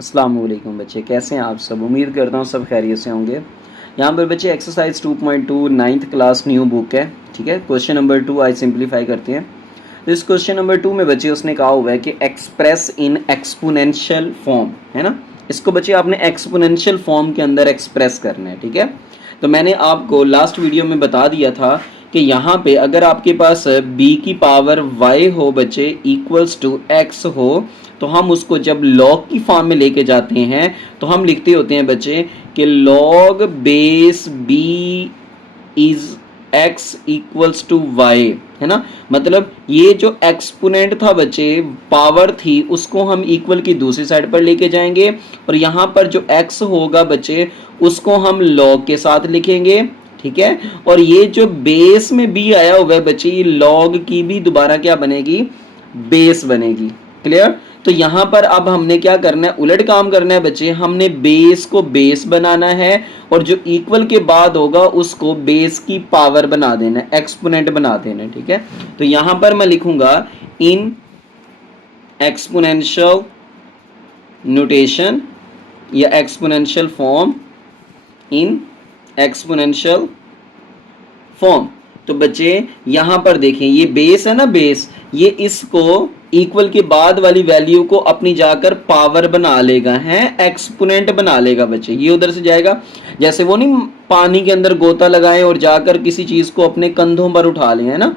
अस्सलाम वालेकुम बच्चे, कैसे हैं आप सब। उम्मीद करता हूँ सब खैरियत से होंगे। यहाँ पर बच्चे exercise 2.2 ninth class new book है, ठीक है। क्वेश्चन नंबर 2 आज सिंप्लीफाई करते हैं। तो इस क्वेश्चन नंबर 2 में बच्चे उसने कहा हुआ है कि एक्सप्रेस इन एक्सपोनेंशियल फॉर्म, है ना। इसको बच्चे आपने एक्सपोनेंशियल फॉर्म के अंदर एक्सप्रेस करना है, ठीक है। तो मैंने आपको लास्ट वीडियो में बता दिया था कि यहाँ पे अगर आपके पास b की पावर y हो बच्चे इक्वल्स टू x हो, तो हम उसको जब लॉग की फॉर्म में लेके जाते हैं तो हम लिखते होते हैं बच्चे कि log base b is x equals to y, है ना। मतलब ये जो एक्सपोनेंट था बच्चे, पावर थी, उसको हम इक्वल की दूसरी साइड पर लेके जाएंगे और यहाँ पर जो x होगा बच्चे उसको हम लॉग के साथ लिखेंगे, ठीक है। और ये जो बेस में b आया हुआ है बच्चे, ये लॉग की भी दोबारा क्या बनेगी, बेस बनेगी। क्लियर। तो यहां पर अब हमने क्या करना है, उलट काम करना है बच्चे। हमने बेस को बेस बनाना है और जो इक्वल के बाद होगा उसको बेस की पावर बना देना है, एक्सपोनेंट बना देना है, ठीक है। तो यहां पर मैं लिखूंगा इन एक्सपोनेंशियल नोटेशन या exponential form, in exponential form. तो बच्चे यहां पर देखें, ये बेस है ना, बेस, ये इसको इक्वल के बाद वाली वैल्यू को अपनी जाकर पावर बना लेगा, है एक्सपोनेंट बना लेगा बच्चे। ये उधर से जाएगा, जैसे वो नहीं पानी के अंदर गोता लगाए और जाकर किसी चीज को अपने कंधों पर उठा ले, है ना।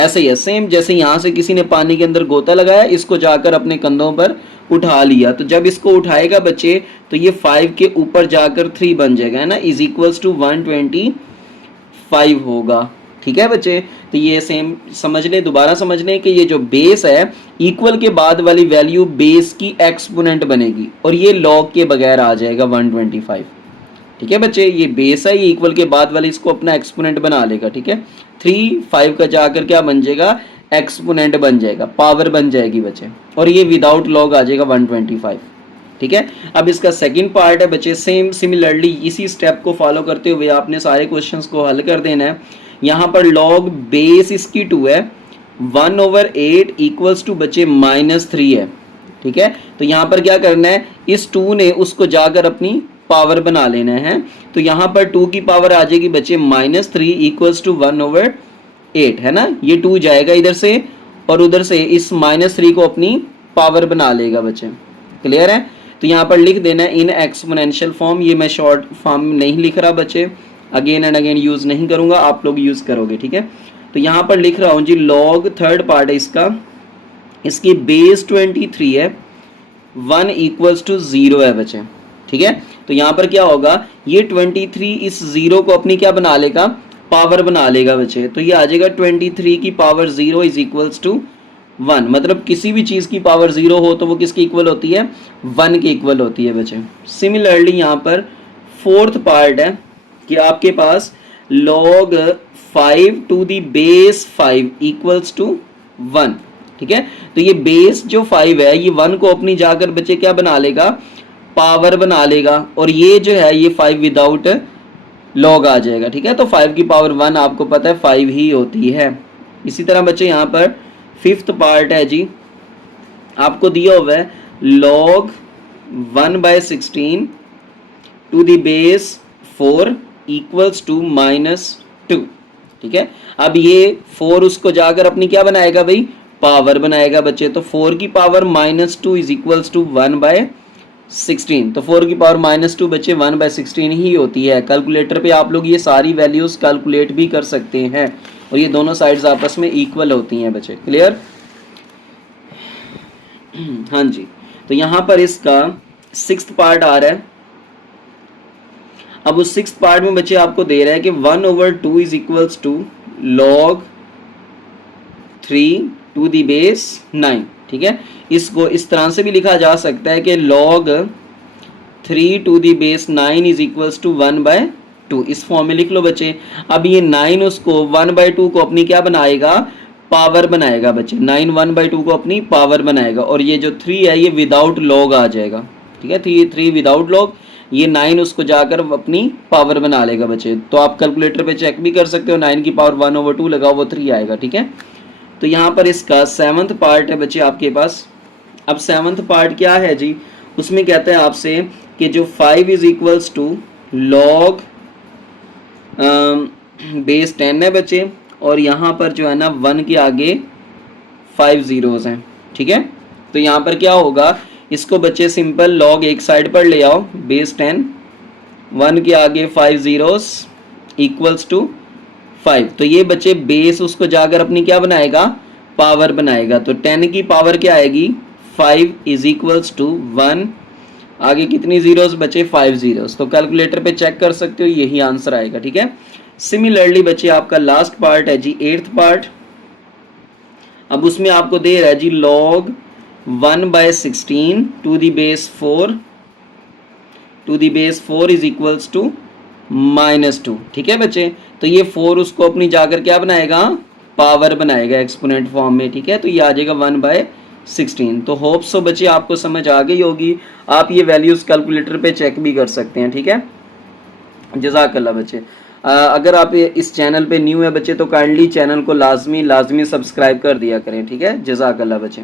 ऐसे ही है सेम, जैसे यहां से किसी ने पानी के अंदर गोता लगाया, इसको जाकर अपने कंधों पर उठा लिया, तो जब इसको उठाएगा बच्चे तो ये 5 के ऊपर जाकर 3 बन जाएगा, है ना, इज इक्वल्स टू 125 होगा, ठीक है बच्चे। तो ये सेम समझ लें, दोबारा समझ लें कि ये जो बेस है, इक्वल के बाद वाली वैल्यू बेस की एक्सपोनेंट बनेगी और ये लॉग के बगैर आ जाएगा 125, ठीक है बच्चे। ये बेस है, ये इक्वल के बाद वाली इसको अपना एक्सपोनेंट बना लेगा, ठीक है। 3 5 का जाकर क्या बन जाएगा, एक्सपोनेंट बन जाएगा, पावर बन जाएगी बच्चे, और ये विदाउट लॉग आ जाएगा 125, ठीक है। अब इसका सेकंड पार्ट है बच्चे, सेम सिमिलरली इसी स्टेप को फॉलो करते हुए आपने सारे क्वेश्चंस को हल कर देना है। यहाँ पर लॉग बेस इसकी 2 है, 1/8 इक्वल्स टू बच्चे -3 है, ठीक है। तो यहाँ पर क्या करना है, इस 2 ने उसको जाकर अपनी पावर बना लेना है। तो यहाँ पर 2 की पावर आ जाएगी बच्चे -3 इक्वल्स टू 1/8, है ना। ये 2 जाएगा इधर से और उधर से इस -3 को अपनी पावर बना लेगा बच्चे। क्लियर है। तो यहाँ पर लिख देना है इन एक्सपोनेंशियल फॉर्म। ये मैं शॉर्ट फॉर्म नहीं लिख रहा बच्चे, अगेन एंड अगेन यूज नहीं करूंगा, आप लोग यूज करोगे, ठीक है। तो यहाँ पर लिख रहा हूं जी, लॉग थर्ड पार्ट है इसका, इसकी बेस 23 है, 1 इक्वल्स टू 0 है बच्चे, ठीक है। तो यहाँ पर क्या होगा, ये 23 इस 0 को अपनी क्या बना लेगा, पावर बना लेगा बच्चे। तो ये आ जाएगा 23 की पावर 0 इज इक्वल्स टू 1। मतलब किसी भी चीज की पावर 0 हो तो वो किसकी इक्वल होती है, 1 की इक्वल होती है बच्चे। सिमिलरली यहाँ पर फोर्थ पार्ट है कि आपके पास log 5 to the base 5 equals to 1, ठीक है। तो ये बेस जो 5 है, ये 1 को अपनी जाकर बच्चे क्या बना लेगा, पावर बना लेगा, और ये जो है ये 5 विदाउट लॉग आ जाएगा, ठीक है। तो 5 की पावर 1 आपको पता है 5 ही होती है। इसी तरह बच्चे यहाँ पर फिफ्थ पार्ट है जी, आपको दिया हुआ है log 1/16 to the base 4 equals to -2, ठीक है। अब ये 4 उसको जाकर अपनी क्या बनाएगा भाई, पावर बनाएगा बच्चे। तो 4 की पावर -2 इज इक्वल्स टू 1/16। तो 4 की पावर -2 बच्चे 1/16 ही होती है। कैलकुलेटर पे आप लोग ये सारी वैल्यूज कैलकुलेट भी कर सकते हैं और ये दोनों साइड्स आपस में इक्वल होती हैं बच्चे। क्लियर। हाँ जी। तो यहाँ पर इसका 6th पार्ट आ रहा है। अब उस 6th पार्ट में बच्चे आपको दे रहा है कि 1/2 is equals to log 3 to the base 9, ठीक है। इसको इस तरह से भी लिखा जा सकता है कि log 3 to the base 9 is equals to 1/2। इस फॉर्म में लिख लो बच्चे। अब ये 9 उसको 1/2 को अपनी क्या बनाएगा, पावर बनाएगा बच्चे। 9 1/2 को अपनी पावर बनाएगा और ये जो 3 है ये विदाउट लॉग आ जाएगा, ठीक है। 3 विदाउट लॉग, ये 9 उसको जाकर अपनी पावर बना लेगा बच्चे। तो आप कैलकुलेटर पे चेक भी कर सकते हो, 9 की पावर 1/2 लगाओ वो 3 आएगा, ठीक है। तो यहाँ पर इसका 7th पार्ट है बच्चे आपके पास। अब 7th पार्ट क्या है जी, उसमें कहता है आपसे कि जो 5 is equals to log base 10 है बच्चे, और यहाँ पर जो है ना 1 के आगे 5 जीरोस हैं, ठीक है। तो यहाँ पर क्या होगा, इसको बच्चे सिंपल लॉग एक साइड पर ले आओ, बेस 10 1 के आगे 5 जीरोस इक्वल्स टू 5। तो ये बच्चे बेस उसको जाकर अपनी क्या बनाएगा, पावर बनाएगा। तो 10 की पावर क्या आएगी, 5 इज इक्वल्स टू 1, आगे कितनी जीरोस बचे, 5 जीरोस। तो कैलकुलेटर पे चेक कर सकते हो, यही आंसर आएगा, ठीक है। सिमिलरली बच्चे आपका लास्ट पार्ट है जी 8th पार्ट। अब उसमें आपको दे रहा है जी log 1/16 to the base 4 is equals to -2, ठीक है बच्चे। तो ये 4 उसको अपनी जाकर क्या बनाएगा, पावर बनाएगा एक्सपोनेंट फॉर्म में, ठीक है। तो ये आ जाएगा 1/16। तो होप सो बच्चे आपको समझ आ गई होगी। आप ये वैल्यूज़ कैलकुलेटर पे चेक भी कर सकते हैं, ठीक है। जज़ाकल्लाह बच्चे। अगर आप इस चैनल पे न्यू है बच्चे तो काइंडली चैनल को लाजमी सब्सक्राइब कर दिया करें, ठीक है। जज़ाकल्लाह बच्चे।